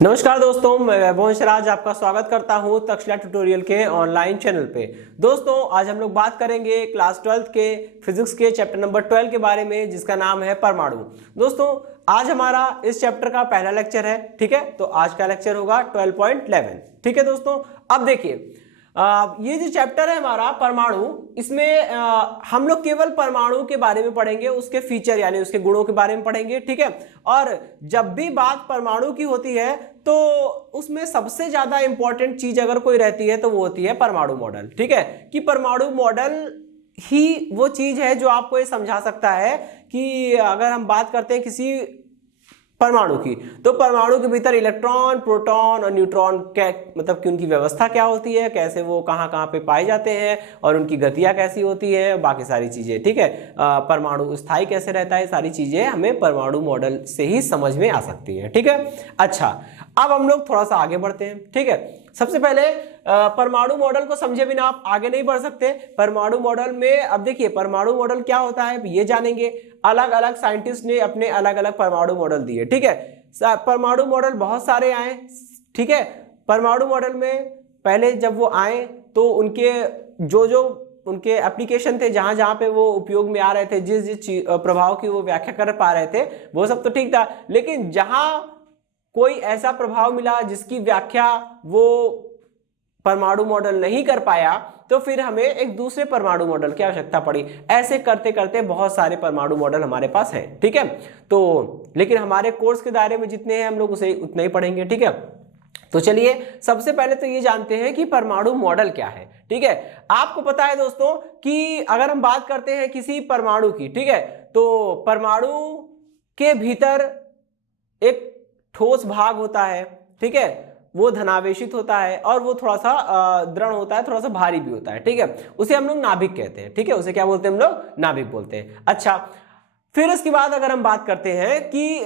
नमस्कार दोस्तों, मैं वैभव राज आपका स्वागत करता हूं तक्षशिला ट्यूटोरियल के ऑनलाइन चैनल पे। दोस्तों आज हम लोग बात करेंगे क्लास 12 के फिजिक्स के चैप्टर नंबर 12 के बारे में, जिसका नाम है परमाणु। दोस्तों आज हमारा इस चैप्टर का पहला लेक्चर है, ठीक है। तो आज का लेक्चर होगा 12.11, ठीक है दोस्तों। अब देखिए ये जो चैप्टर है हमारा परमाणु, इसमें हम लोग केवल परमाणु के बारे में पढ़ेंगे, उसके फीचर यानी उसके गुणों के बारे में पढ़ेंगे, ठीक है। और जब भी बात परमाणु की होती है तो उसमें सबसे ज्यादा इंपॉर्टेंट चीज अगर कोई रहती है तो वो होती है परमाणु मॉडल, ठीक है। कि परमाणु मॉडल ही वो चीज है जो आपको ये समझा सकता है कि अगर हम बात करते हैं किसी परमाणु की, तो परमाणु के भीतर इलेक्ट्रॉन, प्रोटॉन और न्यूट्रॉन क्या मतलब कि उनकी व्यवस्था क्या होती है, कैसे वो कहाँ कहाँ पे पाए जाते हैं और उनकी गतियाँ कैसी होती है, बाकी सारी चीजें, ठीक है। परमाणु स्थायी कैसे रहता है, सारी चीजें हमें परमाणु मॉडल से ही समझ में आ सकती है, ठीक है। अच्छा, अब हम लोग थोड़ा सा आगे बढ़ते हैं, ठीक है। सबसे पहले परमाणु मॉडल को समझे बिना आप आगे नहीं बढ़ सकते। परमाणु मॉडल में अब देखिए परमाणु मॉडल क्या होता है ये जानेंगे। अलग अलग साइंटिस्ट ने अपने अलग अलग परमाणु मॉडल दिए, ठीक है। परमाणु मॉडल बहुत सारे आए, ठीक है। परमाणु मॉडल में पहले जब वो आए तो उनके जो उनके एप्लीकेशन थे, जहां जहां पे वो उपयोग में आ रहे थे, जिस जिस प्रभाव की वो व्याख्या कर पा रहे थे, वो सब तो ठीक था। लेकिन जहां कोई ऐसा प्रभाव मिला जिसकी व्याख्या वो परमाणु मॉडल नहीं कर पाया, तो फिर हमें एक दूसरे परमाणु मॉडल की आवश्यकता पड़ी। ऐसे करते करते बहुत सारे परमाणु मॉडल हमारे पास हैं, ठीक है। तो लेकिन हमारे कोर्स के दायरे में जितने हैं हम लोग उसे उतना ही पढ़ेंगे, ठीक है। तो चलिए सबसे पहले तो ये जानते हैं कि परमाणु मॉडल क्या है, ठीक है। आपको पता है दोस्तों कि अगर हम बात करते हैं किसी परमाणु की, ठीक है, तो परमाणु के भीतर एक ठोस भाग होता है, ठीक है। वो धनावेशित होता है और वो थोड़ा सा दृढ़ होता है, थोड़ा सा भारी भी होता है, ठीक है। उसे हम लोग नाभिक कहते हैं, ठीक है। उसे क्या बोलते हैं हम लोग? नाभिक बोलते हैं। अच्छा, फिर उसके बाद अगर हम बात करते हैं कि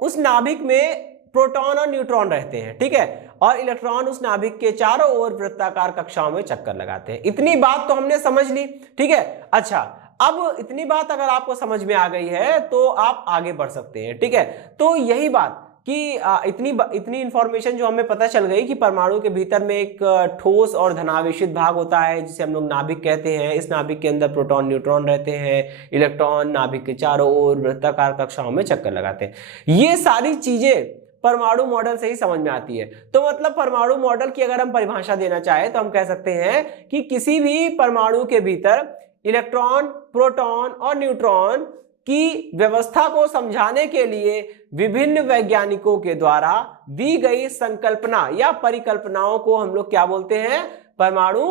उस नाभिक में प्रोटॉन और न्यूट्रॉन रहते हैं, ठीक है। और इलेक्ट्रॉन उस नाभिक के चारों ओर वृत्ताकार कक्षाओं में चक्कर लगाते हैं। इतनी बात तो हमने समझ ली, ठीक है। अच्छा, अब इतनी बात अगर आपको समझ में आ गई है तो आप आगे बढ़ सकते हैं, ठीक है। तो यही बात कि इतनी इंफॉर्मेशन जो हमें पता चल गई कि परमाणु के भीतर में एक ठोस और धनावेशित भाग होता है जिसे हम लोग नाभिक कहते हैं। इस नाभिक के अंदर प्रोटॉन न्यूट्रॉन रहते हैं, इलेक्ट्रॉन नाभिक के चारों ओर वृत्ताकार कक्षाओं में चक्कर लगाते हैं। ये सारी चीजें परमाणु मॉडल से ही समझ में आती है। तो मतलब परमाणु मॉडल की अगर हम परिभाषा देना चाहें तो हम कह सकते हैं कि किसी भी परमाणु के भीतर इलेक्ट्रॉन, प्रोटॉन और न्यूट्रॉन की व्यवस्था को समझाने के लिए विभिन्न वैज्ञानिकों के द्वारा दी गई संकल्पना या परिकल्पनाओं को हम लोग क्या बोलते हैं? परमाणु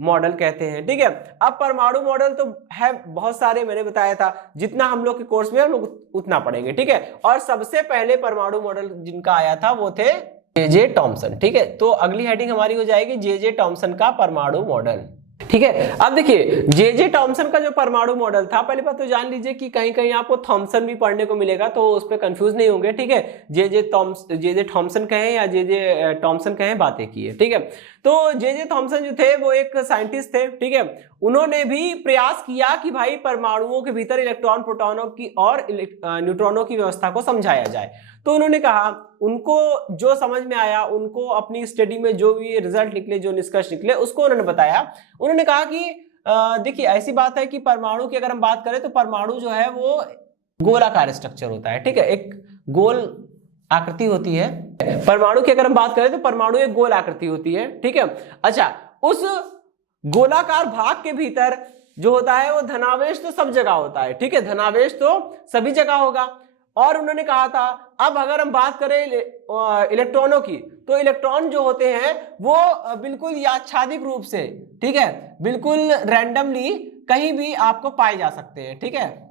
मॉडल कहते हैं, ठीक है। अब परमाणु मॉडल तो है बहुत सारे, मैंने बताया था जितना हम लोग के कोर्स में हम लोग उतना पढ़ेंगे, ठीक है। और सबसे पहले परमाणु मॉडल जिनका आया था वो थे जे टॉमसन, ठीक है। तो अगली हेडिंग हमारी हो जाएगी जे टॉमसन का परमाणु मॉडल, ठीक है। अब देखिए जे टॉमसन का जो परमाणु मॉडल था, पहली बात तो जान लीजिए कि कहीं कहीं आपको थॉमसन भी पढ़ने को मिलेगा, तो उस पर कंफ्यूज नहीं होंगे, ठीक है। जे थॉमसन कहें या जे टॉमसन कहें, बातें की है, ठीक है। तो जे थॉमसन जो थे वो एक साइंटिस्ट थे, ठीक है। उन्होंने भी प्रयास किया कि भाई परमाणुओं के भीतर इलेक्ट्रॉन, प्रोटॉनों की और न्यूट्रॉनों की व्यवस्था को समझाया जाए। तो उन्होंने कहा, उनको जो समझ में आया, उनको अपनी स्टडी में जो भी रिजल्ट निकले, जो निष्कर्ष निकले, उसको उन्होंने बताया। उन्होंने कहा कि देखिए ऐसी बात है कि परमाणु की अगर हम बात करें तो परमाणु जो है वो गोलाकार स्ट्रक्चर होता है, ठीक है। एक गोल आकृति होती है परमाणु की। अगर हम बात करें तो परमाणु एक गोल आकृति होती है, ठीक है। अच्छा, उस गोलाकार भाग के भीतर जो होता है वो धनावेश तो सब जगह होता है, ठीक है। धनावेश तो सभी जगह होगा। और उन्होंने कहा था अब अगर हम बात करें इलेक्ट्रॉनों की, तो इलेक्ट्रॉन जो होते हैं वो बिल्कुल यादृच्छिक रूप से, ठीक है, बिल्कुल रैंडमली कहीं भी आपको पाए जा सकते हैं, ठीक है,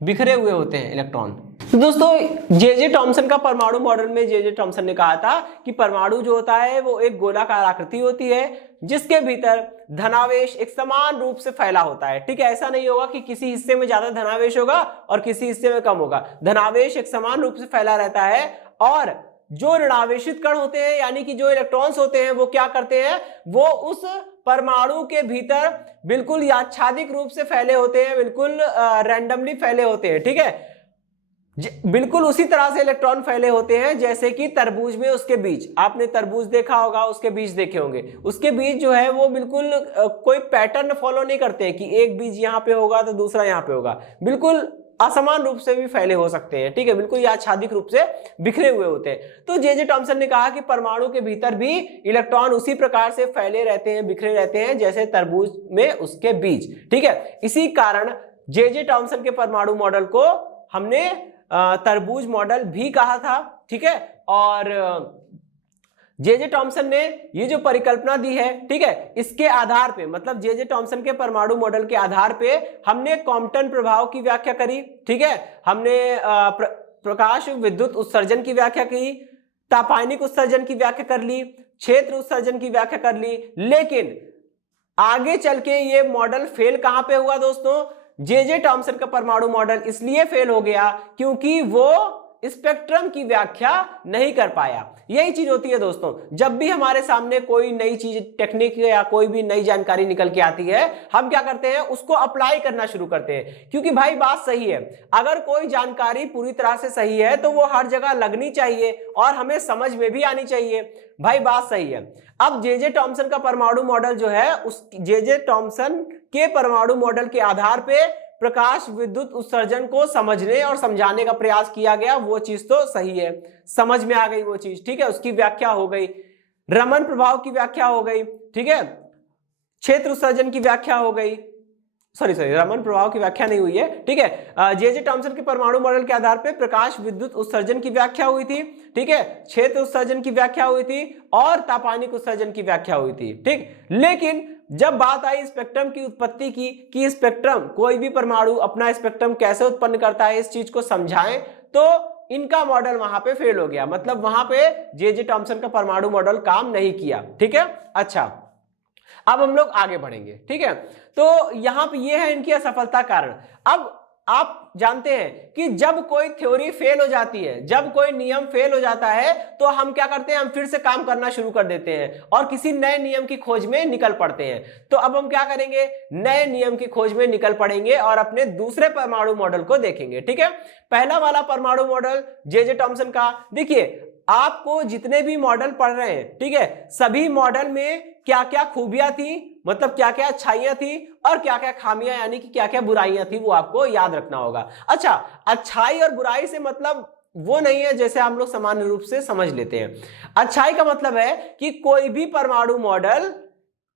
बिखरे हुए होते हैं इलेक्ट्रॉन। तो दोस्तों जे टॉमसन का परमाणु मॉडल में जे टॉमसन ने कहा था कि परमाणु जो होता है वो एक गोलाकार आकृति होती है जिसके भीतर धनावेश एक समान रूप से फैला होता है, ठीक है। ऐसा नहीं होगा कि किसी हिस्से में ज्यादा धनावेश होगा और किसी हिस्से में कम होगा। धनावेश एक समान रूप से फैला रहता है और जो ऋणावेशित कण होते हैं यानी कि जो इलेक्ट्रॉन्स होते हैं वो क्या करते हैं, वो उस परमाणु के भीतर बिल्कुल यादृच्छिक रूप से फैले होते हैं, बिल्कुल रैंडमली फैले होते हैं, ठीक है। बिल्कुल उसी तरह से इलेक्ट्रॉन फैले होते हैं जैसे कि तरबूज में उसके बीज, आपने तरबूज देखा होगा, उसके बीज देखे होंगे, उसके बीज जो है वो बिल्कुल कोई पैटर्न फॉलो नहीं करते हैं कि एक बीज यहाँ पे होगा तो दूसरा यहाँ पे होगा, बिल्कुल असमान रूप से भी फैले हो सकते हैं, ठीक है, बिल्कुल यादृच्छिक रूप से बिखरे हुए होते हैं। तो जे टॉमसन ने कहा कि परमाणु के भीतर भी इलेक्ट्रॉन उसी प्रकार से फैले रहते हैं, बिखरे रहते हैं जैसे तरबूज में उसके बीज, ठीक है। इसी कारण जे टॉमसन के परमाणु मॉडल को हमने तरबूज मॉडल भी कहा था, ठीक है। और जे टॉमसन ने ये जो परिकल्पना दी है, ठीक है, इसके आधार पे, मतलब जे टॉमसन के परमाणु मॉडल के आधार पे हमने कॉम्पटन प्रभाव की व्याख्या करी, ठीक है, हमने प्रकाश विद्युत उत्सर्जन की व्याख्या की, तापायनिक उत्सर्जन की व्याख्या कर ली, क्षेत्र उत्सर्जन की व्याख्या कर ली। लेकिन आगे चल के ये मॉडल फेल कहां पे हुआ दोस्तों? जे टॉमसन का परमाणु मॉडल इसलिए फेल हो गया क्योंकि वो स्पेक्ट्रम की व्याख्या नहीं कर पाया। यही चीज होती है दोस्तों, जब भी हमारे सामने कोई नई चीज, टेक्निक या कोई भी नई जानकारी निकल के आती है, हम क्या करते हैं, उसको अप्लाई करना शुरू करते हैं, क्योंकि भाई बात सही है, अगर कोई जानकारी पूरी तरह से सही है तो वो हर जगह लगनी चाहिए और हमें समझ में भी आनी चाहिए, भाई बात सही है। अब जे टॉमसन का परमाणु मॉडल जो है, उस जे टॉमसन के परमाणु मॉडल के आधार पे प्रकाश विद्युत उत्सर्जन को समझने और समझाने का प्रयास किया गया, वो चीज तो सही है, समझ में आ गई वो चीज, ठीक है, उसकी व्याख्या हो गई, रमन प्रभाव की व्याख्या हो गई, ठीक है, क्षेत्र उत्सर्जन की व्याख्या हो गई, सॉरी रमन प्रभाव की व्याख्या नहीं हुई है, ठीक है। जे टॉमसन के परमाणु मॉडल के आधार पर प्रकाश विद्युत उत्सर्जन की व्याख्या हुई थी, ठीक है, क्षेत्र उत्सर्जन की व्याख्या हुई थी और तापायनिक उत्सर्जन की व्याख्या हुई थी, ठीक। लेकिन जब बात आई स्पेक्ट्रम की उत्पत्ति की, कि स्पेक्ट्रम, कोई भी परमाणु अपना स्पेक्ट्रम कैसे उत्पन्न करता है, इस चीज को समझाएं, तो इनका मॉडल वहां पे फेल हो गया, मतलब वहां पे जे टॉमसन का परमाणु मॉडल काम नहीं किया, ठीक है। अच्छा, अब हम लोग आगे बढ़ेंगे, ठीक है। तो यहां पे ये है इनकी असफलता कारण। अब आप जानते हैं कि जब कोई थ्योरी फेल हो जाती है, जब कोई नियम फेल हो जाता है, तो हम क्या करते हैं, हम फिर से काम करना शुरू कर देते हैं और किसी नए नियम की खोज में निकल पड़ते हैं। तो अब हम क्या करेंगे, नए नियम की खोज में निकल पड़ेंगे और अपने दूसरे परमाणु मॉडल को देखेंगे, ठीक है। पहला वाला परमाणु मॉडल जे टॉमसन का, देखिए आपको जितने भी मॉडल पढ़ रहे हैं, ठीक है, सभी मॉडल में क्या क्या खूबियां थी, मतलब क्या क्या अच्छाइयां थी और क्या क्या खामियां, यानी कि क्या क्या बुराइयां थी, वो आपको याद रखना होगा। अच्छा, अच्छाई और बुराई से मतलब वो नहीं है जैसे हम लोग सामान्य रूप से समझ लेते हैं। अच्छाई का मतलब है कि कोई भी परमाणु मॉडल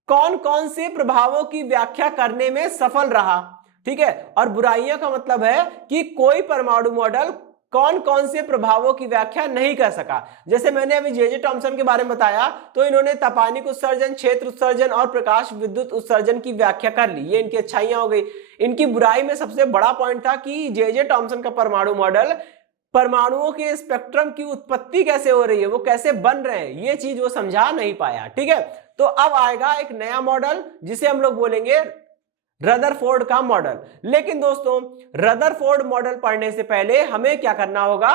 कौन कौन से प्रभावों की व्याख्या करने में सफल रहा, ठीक है, और बुराइयां का मतलब है कि कोई परमाणु मॉडल कौन कौन से प्रभावों की व्याख्या नहीं कर सका। जैसे मैंने अभी जे टॉमसन के बारे में बताया, तो इन्होंने तापायनिक उत्सर्जन, क्षेत्र उत्सर्जन और प्रकाश विद्युत उत्सर्जन की व्याख्या कर ली, ये इनकी अच्छाइयां हो गई। इनकी बुराई में सबसे बड़ा पॉइंट था कि जे टॉमसन का परमाणु मॉडल परमाणुओं के स्पेक्ट्रम की उत्पत्ति कैसे हो रही है, वो कैसे बन रहे हैं, ये चीज वो समझा नहीं पाया, ठीक है। तो अब आएगा एक नया मॉडल जिसे हम लोग बोलेंगे रदरफोर्ड का मॉडल। लेकिन दोस्तों, रदरफोर्ड मॉडल पढ़ने से पहले हमें क्या करना होगा,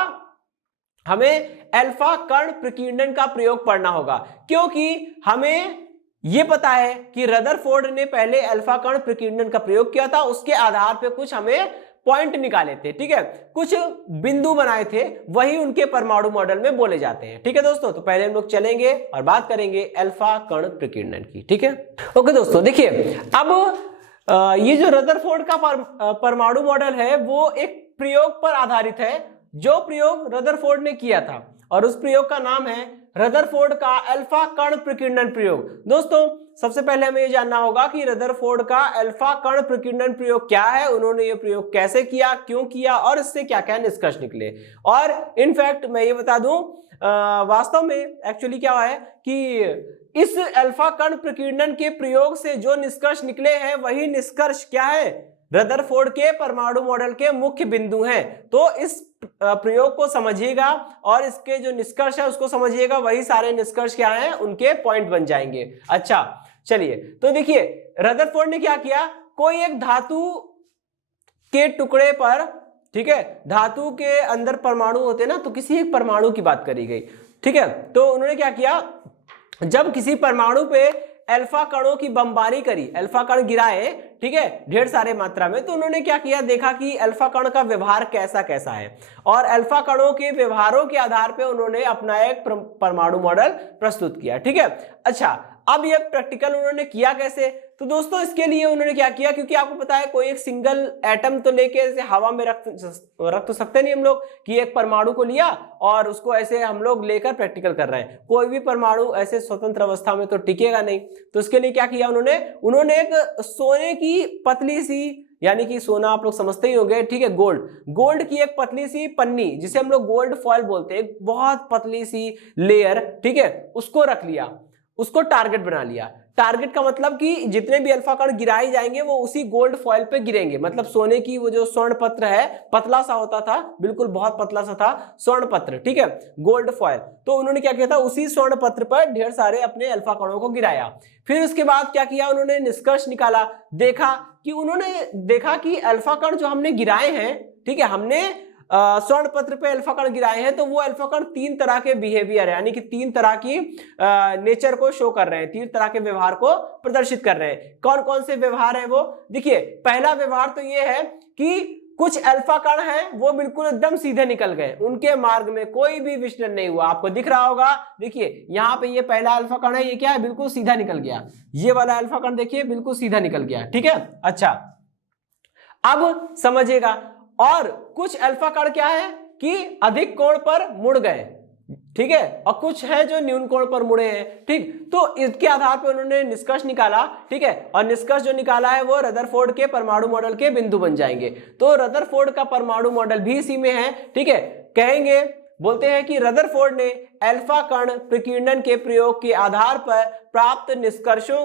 हमें अल्फा कण प्रकीर्णन का प्रयोग पढ़ना होगा, क्योंकि हमें यह पता है कि रदरफोर्ड ने पहले अल्फा कण प्रकीर्णन का प्रयोग किया था, उसके आधार पर कुछ हमें पॉइंट निकाले थे, ठीक है, कुछ बिंदु बनाए थे, वही उनके परमाणु मॉडल में बोले जाते हैं, ठीक है दोस्तों। तो पहले हम लोग चलेंगे और बात करेंगे अल्फा कण प्रकीर्णन की, ठीक है। ओके दोस्तों, देखिए अब ये जो रदरफोर्ड का परमाणु मॉडल है, वो एक प्रयोग पर आधारित है, जो प्रयोग रदरफोर्ड ने किया था, और उस प्रयोग का नाम है रदरफोर्ड का अल्फा कण प्रकीर्णन प्रयोग। दोस्तों, सबसे पहले हमें यह जानना होगा कि रदरफोर्ड का अल्फा कण प्रकीर्णन प्रयोग क्या है, उन्होंने यह प्रयोग कैसे किया, क्यों किया और इससे क्या क्या निष्कर्ष निकले। और इनफैक्ट मैं ये बता दूं, वास्तव में एक्चुअली क्या है कि इस अल्फा कण प्रकीर्णन के प्रयोग से जो निष्कर्ष निकले हैं, वही निष्कर्ष क्या है, रदरफोर्ड के परमाणु मॉडल के मुख्य बिंदु हैं। तो इस प्रयोग को समझिएगा और इसके जो निष्कर्ष है उसको समझिएगा, वही सारे निष्कर्ष क्या हैं, उनके पॉइंट बन जाएंगे। अच्छा चलिए, तो देखिए रदरफोर्ड ने क्या किया, कोई एक धातु के टुकड़े पर, ठीक है, धातु के अंदर परमाणु होते हैं ना, तो किसी एक परमाणु की बात करी गई, ठीक है। तो उन्होंने क्या किया, जब किसी परमाणु पे अल्फा कणों की बमबारी करी, अल्फा कण गिराए, ठीक है, ढेर सारे मात्रा में, तो उन्होंने क्या किया, देखा कि अल्फा कण का व्यवहार कैसा कैसा है, और अल्फा कणों के व्यवहारों के आधार पर उन्होंने अपना एक परमाणु मॉडल प्रस्तुत किया। ठीक है, अच्छा, अब ये प्रैक्टिकल उन्होंने किया कैसे, तो दोस्तों इसके लिए उन्होंने क्या किया, क्योंकि आपको पता है कोई एक सिंगल एटम तो लेके ऐसे हवा में रख तो सकते नहीं हम लोग कि एक परमाणु को लिया और उसको ऐसे हम लोग लेकर प्रैक्टिकल कर रहे हैं, कोई भी परमाणु ऐसे स्वतंत्र अवस्था में तो टिकेगा नहीं। तो इसके लिए क्या किया उन्होंने एक सोने की पतली सी, यानी कि सोना आप लोग समझते ही होंगे, ठीक है, गोल्ड की एक पतली सी पन्नी, जिसे हम लोग गोल्ड फॉयल बोलते हैं, एक बहुत पतली सी लेयर, ठीक है, उसको रख लिया, उसको टारगेट बना लिया। टारगेट का मतलब कि जितने भी अल्फा कण गिराए जाएंगे वो उसी गोल्ड फॉयल पे गिरेंगे, मतलब सोने की वो जो स्वर्ण पत्र है, पतला सा होता था, बिल्कुल बहुत पतला सा था स्वर्ण पत्र, ठीक है, गोल्ड फॉयल, तो उन्होंने क्या किया था, उसी स्वर्ण पत्र पर ढेर सारे अपने अल्फा कणों को गिराया। फिर उसके बाद क्या किया, उन्होंने निष्कर्ष निकाला, उन्होंने देखा कि अल्फा कण जो हमने गिराए हैं, ठीक है, हमने स्वर्ण पत्र पे अल्फा कण गिराए हैं, तो वो अल्फा कण 3 तरह के बिहेवियर है, यानी कि 3 तरह की नेचर को शो कर रहे हैं, 3 तरह के व्यवहार को प्रदर्शित कर रहे हैं। कौन कौन से व्यवहार है वो देखिए। पहला व्यवहार तो ये है कि कुछ अल्फा कण हैं वो बिल्कुल एकदम सीधे निकल गए, उनके मार्ग में कोई भी विचलन नहीं हुआ, आपको दिख रहा होगा, देखिए यहाँ पे ये पहला अल्फा कण है, ये क्या है, बिल्कुल सीधा निकल गया, ये वाला अल्फा कण देखिए बिल्कुल सीधा निकल गया, ठीक है। अच्छा, अब समझिएगा, और कुछ अल्फा कण क्या है कि अधिक कोण पर मुड़ गए, ठीक है, और कुछ है जो न्यून कोण पर मुड़े हैं, ठीक, तो इसके आधार पर उन्होंने निष्कर्ष निकाला, ठीक है, और निष्कर्ष जो निकाला है वो रदरफोर्ड के परमाणु मॉडल के बिंदु बन जाएंगे। तो रदरफोर्ड का परमाणु मॉडल भी इसी में है, ठीक है, कहेंगे, बोलते हैं कि रदरफोर्ड ने अल्फा कण प्रकीर्णन के प्रयोग के आधार पर प्राप्त निष्कर्षों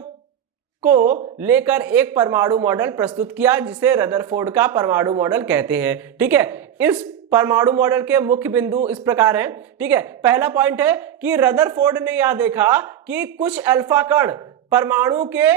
को लेकर एक परमाणु मॉडल प्रस्तुत किया, जिसे रदरफोर्ड का परमाणु मॉडल कहते हैं, ठीक है। इस परमाणु मॉडल के मुख्य बिंदु इस प्रकार हैं, ठीक है। पहला पॉइंट है कि रदरफोर्ड ने यह देखा कि कुछ अल्फा कण परमाणु के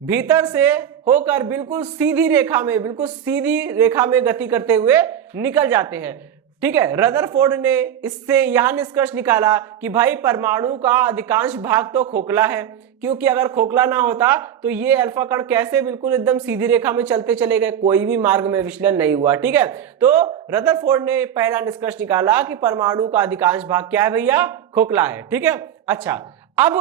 भीतर से होकर बिल्कुल सीधी रेखा में गति करते हुए निकल जाते हैं, ठीक है। रदरफोर्ड ने इससे यह निष्कर्ष निकाला कि भाई परमाणु का अधिकांश भाग तो खोखला है, क्योंकि अगर खोखला ना होता तो ये अल्फा कण कैसे बिल्कुल एकदम सीधी रेखा में चलते चले गए, कोई भी मार्ग में विचलन नहीं हुआ, ठीक है। तो रदरफोर्ड ने पहला निष्कर्ष निकाला कि परमाणु का अधिकांश भाग क्या है भैया, खोखला है, ठीक है। अच्छा, अब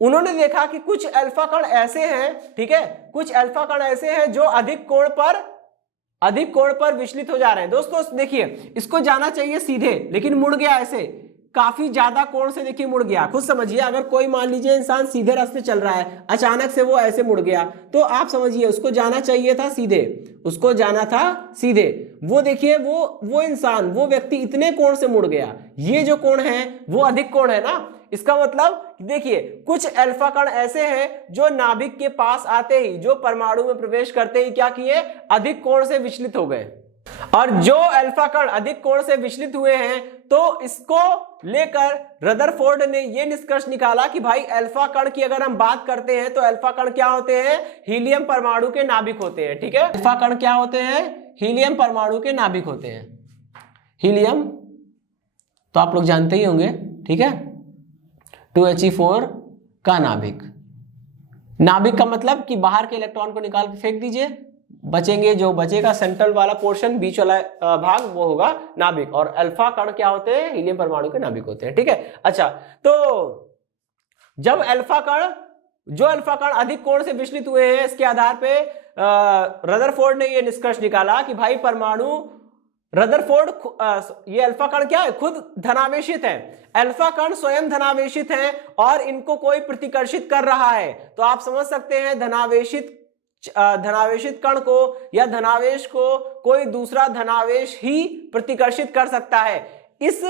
उन्होंने देखा कि कुछ अल्फा कण ऐसे हैं, ठीक है, कुछ अल्फा कण ऐसे हैं जो अधिक कोण पर विचलित हो जा रहे हैं। दोस्तों देखिए, इसको जाना चाहिए सीधे, लेकिन मुड़ गया ऐसे, काफी ज्यादा कोण से देखिए मुड़ गया। खुद समझिए, अगर कोई मान लीजिए इंसान सीधे रास्ते चल रहा है, अचानक से वो ऐसे मुड़ गया, तो आप समझिए उसको जाना चाहिए था सीधे, उसको जाना था सीधे, वो देखिए वो इंसान, वो व्यक्ति इतने कोण से मुड़ गया, ये जो कोण है वो अधिक कोण है ना। इसका मतलब देखिए, कुछ अल्फा कण ऐसे हैं जो नाभिक के पास आते ही, जो परमाणु में प्रवेश करते ही क्या किए, अधिक कोण से विचलित हो गए, और जो अल्फा कण अधिक कोण से विचलित हुए हैं, तो इसको लेकर रदरफोर्ड ने यह निष्कर्ष निकाला कि भाई अल्फा कण की अगर हम बात करते हैं तो अल्फा कण क्या होते हैं, हीलियम परमाणु के नाभिक होते हैं, ठीक है। अल्फा कण क्या होते हैं, हीलियम परमाणु के नाभिक होते हैं। हीलियम तो आप लोग जानते ही होंगे, ठीक है, 2He4 का नाभिक। नाभिक का मतलब कि बाहर के इलेक्ट्रॉन को निकाल के फेंक दीजिए, बचेंगे, जो बचेगा सेंट्रल वाला पोर्शन, बीच वाला भाग, वो होगा नाभिक। और अल्फा कण क्या होते हैं, हीलियम परमाणु के नाभिक होते हैं, ठीक है। अच्छा, तो जब जो अल्फा कण अधिक कोण से विचलित हुए हैं, इसके आधार पे रदरफोर्ड ने यह निष्कर्ष निकाला कि भाई ये अल्फा कण क्या है, खुद धनावेशित है, अल्फा कण स्वयं धनावेशित है और इनको कोई प्रतिकर्षित कर रहा है। तो आप समझ सकते हैं धनावेशित कण को या धनावेश को कोई दूसरा धनावेश ही प्रतिकर्षित कर सकता है। इस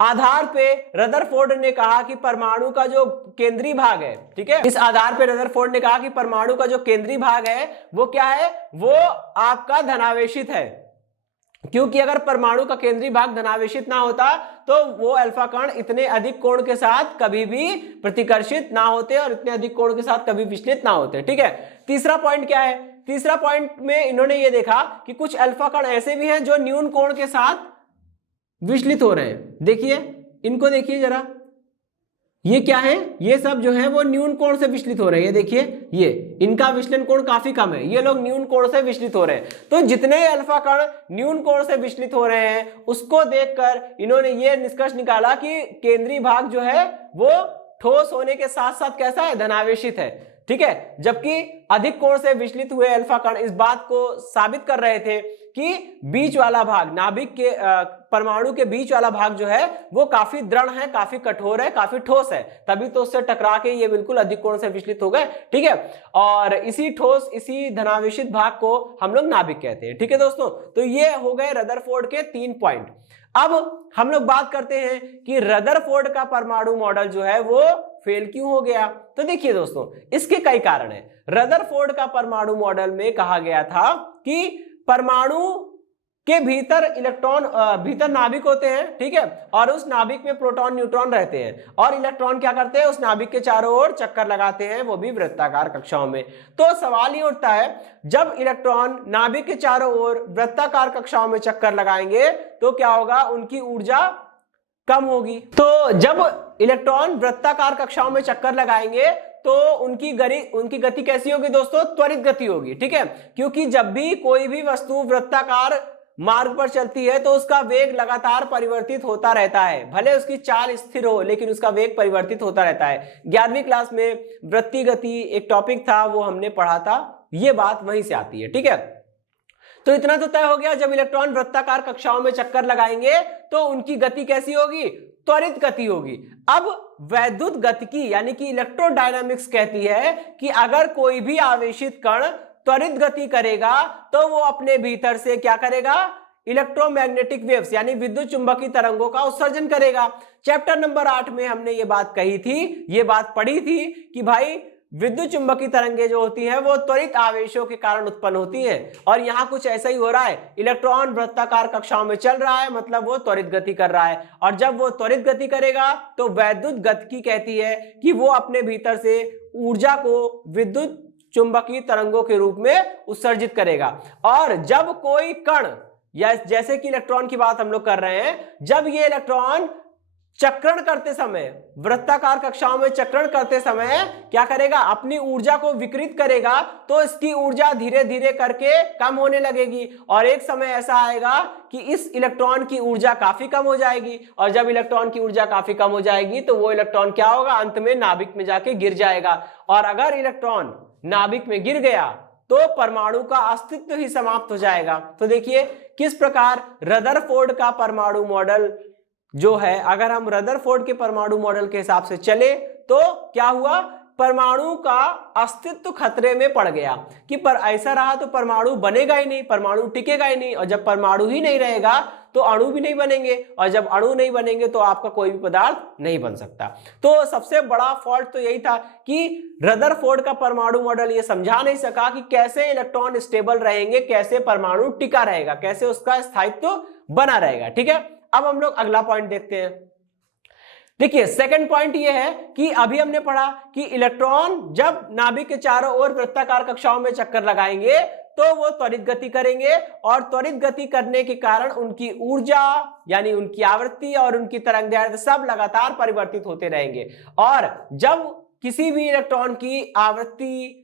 आधार पे रदरफोर्ड ने कहा कि परमाणु का जो केंद्रीय भाग है, ठीक है, इस आधार पे रदरफोर्ड ने कहा कि परमाणु का जो केंद्रीय भाग है वो क्या है, वो आपका धनावेशित है, क्योंकि अगर परमाणु का केंद्रीय भाग धनावेशित ना होता तो वो अल्फा कण इतने अधिक कोण के साथ कभी भी प्रतिकर्षित ना होते और इतने अधिक कोण के साथ कभी विचलित ना होते, ठीक है। तीसरा पॉइंट क्या है, तीसरा पॉइंट में इन्होंने ये देखा कि कुछ अल्फा कण ऐसे भी हैं जो न्यून कोण के साथ विचलित हो रहे हैं। देखिए, इनको देखिए जरा, ये क्या है, ये सब जो है वो न्यून कोण से विचलित हो रहे हैं। देखिए ये इनका विचलन कोण काफी कम है, ये लोग न्यून कोण से विचलित हो रहे हैं। तो जितने अल्फा कण न्यून कोण से विचलित हो रहे हैं उसको देखकर इन्होंने ये निष्कर्ष निकाला कि केंद्रीय भाग जो है वो ठोस होने के साथ साथ कैसा है, धनावेशित है। ठीक है, जबकि अधिक कोण से विचलित हुए अल्फा कण इस बात को साबित कर रहे थे कि बीच वाला भाग, नाभिक के परमाणु के बीच वाला भाग जो है वो काफी दृढ़ है, काफी कठोर है, काफी ठोस है, तभी तो उससे टकरा के ये बिल्कुल अधिक कोण से विचलित हो गए। ठीक है, और इसी ठोस, इसी धनावेशित भाग को हम लोग नाभिक कहते हैं। ठीक है दोस्तों, तो ये हो गए रदरफोर्ड के 3 पॉइंट। अब हम लोग बात करते हैं कि रदरफोर्ड का परमाणु मॉडल जो है वो फेल क्यों हो गया। तो देखिए दोस्तों, इसके कई कारण हैं। रदरफोर्ड का परमाणु मॉडल में कहा गया था कि परमाणु के भीतर इलेक्ट्रॉन, भीतर नाभिक होते हैं। ठीक है, और उस नाभिक में प्रोटॉन न्यूट्रॉन रहते हैं, और इलेक्ट्रॉन क्या करते हैं, उस नाभिक के चारों ओर चक्कर लगाते हैं, वो भी वृत्ताकार कक्षाओं में। तो सवाल ये उठता है, जब इलेक्ट्रॉन नाभिक के चारों ओर वृत्ताकार कक्षाओं में चक्कर लगाएंगे तो क्या होगा, उनकी ऊर्जा कम होगी। तो जब इलेक्ट्रॉन वृत्ताकार कक्षाओं में चक्कर लगाएंगे तो उनकी गति कैसी होगी दोस्तों, त्वरित गति होगी। ठीक है, क्योंकि जब भी कोई भी वस्तु वृत्ताकार मार्ग पर चलती है तो उसका वेग लगातार परिवर्तित होता रहता है, भले उसकी चाल स्थिर हो लेकिन उसका वेग परिवर्तित होता रहता है। 11वीं क्लास में वृत्तीय गति एक टॉपिक था, वो हमने पढ़ा था, ये बात वहीं से आती है। ठीक है, तो इतना तो तय हो गया, जब इलेक्ट्रॉन वृत्ताकार कक्षाओं में चक्कर लगाएंगे तो उनकी गति कैसी होगी, त्वरित गति होगी। अब वैद्युत गतिकी यानी कि इलेक्ट्रोडायनामिक्स कहती है कि अगर कोई भी आवेशित कण त्वरित गति करेगा तो वो अपने भीतर से क्या करेगा, इलेक्ट्रोमैग्नेटिक वेव्स यानी विद्युत चुंबकीय तरंगों का उत्सर्जन करेगा। चैप्टर नंबर 8 में हमने ये बात कही थी, ये बात पढ़ी थी कि भाई विद्युत चुंबकीय तरंगे जो होती हैं वो त्वरित आवेशों के कारण उत्पन्न होती हैं, और यहां कुछ ऐसा ही हो रहा है। इलेक्ट्रॉन वृत्ताकार कक्षाओं में चल रहा है, मतलब वो त्वरित गति कर रहा है, और जब वो त्वरित गति करेगा तो वैद्युत गतिकी कहती है कि वो अपने भीतर से ऊर्जा को विद्युत चुंबकीय तरंगों के रूप में उत्सर्जित करेगा। और जब कोई कण, या जैसे कि इलेक्ट्रॉन की बात हम लोग कर रहे हैं, जब ये इलेक्ट्रॉन चक्रण करते समय, वृत्ताकार कक्षाओं में चक्रण करते समय क्या करेगा, अपनी ऊर्जा को विकृत करेगा, तो इसकी ऊर्जा धीरे धीरे करके कम होने लगेगी, और एक समय ऐसा आएगा कि इस इलेक्ट्रॉन की ऊर्जा काफी कम हो जाएगी, और जब इलेक्ट्रॉन की ऊर्जा काफी कम हो जाएगी तो वो इलेक्ट्रॉन क्या होगा, अंत में नाभिक में जाके गिर जाएगा। और अगर इलेक्ट्रॉन नाभिक में गिर गया तो परमाणु का अस्तित्व ही समाप्त हो जाएगा। तो देखिए किस प्रकार रदरफोर्ड का परमाणु मॉडल जो है, अगर हम रदरफोर्ड के परमाणु मॉडल के हिसाब से चले तो क्या हुआ, परमाणु का अस्तित्व खतरे में पड़ गया कि पर ऐसा रहा तो परमाणु बनेगा ही नहीं, परमाणु टिकेगा ही नहीं, और जब परमाणु ही नहीं रहेगा तो अणु भी नहीं बनेंगे, और जब अणु नहीं बनेंगे तो आपका कोई भी पदार्थ नहीं बन सकता। तो सबसे बड़ा फॉल्ट तो यही था कि रदरफोर्ड का परमाणु मॉडल ये समझा नहीं सका कि कैसे इलेक्ट्रॉन स्टेबल रहेंगे, कैसे परमाणु टिका रहेगा, कैसे उसका स्थायित्व बना रहेगा। ठीक है, अब हम लोग अगला पॉइंट देखते हैं। देखिए सेकंड पॉइंट ये है कि अभी हमने पढ़ा कि इलेक्ट्रॉन जब नाभिक के चारों ओर वृत्ताकार कक्षाओं में चक्कर लगाएंगे तो वो त्वरित गति करेंगे, और त्वरित गति करने के कारण उनकी ऊर्जा यानी उनकी आवृत्ति और उनकी तरंगदैर्घ्य सब लगातार परिवर्तित होते रहेंगे। और जब किसी भी इलेक्ट्रॉन की आवृत्ति,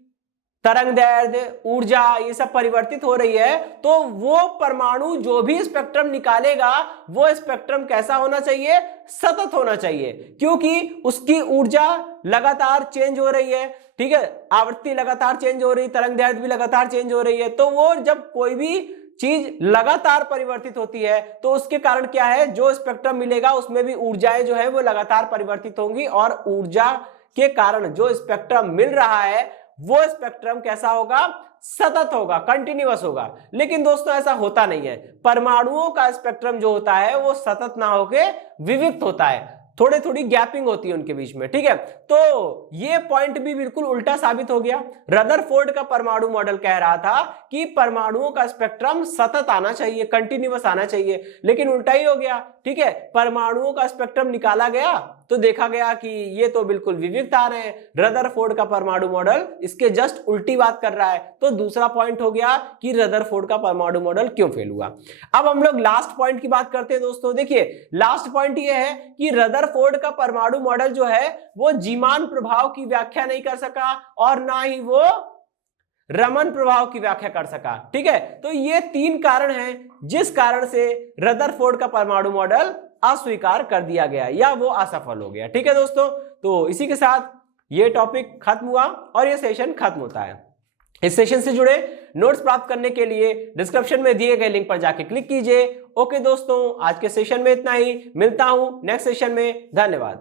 तरंगदैर्घ्य, ऊर्जा ये सब परिवर्तित हो रही है तो वो परमाणु जो भी स्पेक्ट्रम निकालेगा वो स्पेक्ट्रम कैसा होना चाहिए, सतत होना चाहिए, क्योंकि उसकी ऊर्जा लगातार चेंज हो रही है। ठीक है, आवृत्ति लगातार चेंज हो रही, तरंगदैर्घ्य भी लगातार चेंज हो रही है, तो वो जब कोई भी चीज लगातार परिवर्तित होती है तो उसके कारण क्या है, जो स्पेक्ट्रम मिलेगा उसमें भी ऊर्जाएं जो है वो लगातार परिवर्तित होंगी, और ऊर्जा के कारण जो स्पेक्ट्रम मिल रहा है वो स्पेक्ट्रम कैसा होगा, सतत होगा, कंटिन्यूअस होगा। लेकिन दोस्तों ऐसा होता नहीं है, परमाणुओं का स्पेक्ट्रम जो होता है वो सतत ना होके विविक्त होता है, थोड़ी थोड़ी गैपिंग होती है उनके बीच में। ठीक है, तो ये पॉइंट भी बिल्कुल उल्टा साबित हो गया। रदरफोर्ड का परमाणु मॉडल कह रहा था कि परमाणुओं का स्पेक्ट्रम सतत आना चाहिए, कंटिन्यूअस आना चाहिए, लेकिन उल्टा ही हो गया। ठीक है, परमाणुओं का स्पेक्ट्रम निकाला गया तो देखा गया कि ये तो बिल्कुल विविक्त आ रहे हैं। रदरफोर्ड का परमाणु मॉडल इसके जस्ट उल्टी बात कर रहा है। तो दूसरा पॉइंट हो गया कि रदरफोर्ड का परमाणु मॉडल क्यों फेल हुआ। अब हम लोग लास्ट पॉइंट की बात करते हैं दोस्तों। देखिए लास्ट पॉइंट ये है कि रदरफोर्ड रदरफोर्ड का परमाणु मॉडल जो है वो जीमान प्रभाव की व्याख्या नहीं कर सका और ना ही वो रमन प्रभाव की व्याख्या कर सका। ठीक है, तो ये 3 कारण हैं जिस कारण से रदरफोर्ड का परमाणु मॉडल अस्वीकार कर दिया गया या वो असफल हो गया। ठीक है दोस्तों, तो इसी के साथ ये टॉपिक खत्म हुआ और ये सेशन खत्म होता है। इस सेशन से जुड़े नोट्स प्राप्त करने के लिए डिस्क्रिप्शन में दिए गए लिंक पर जाके क्लिक कीजिए। ओके दोस्तों, आज के सेशन में इतना ही, मिलता हूं नेक्स्ट सेशन में। धन्यवाद।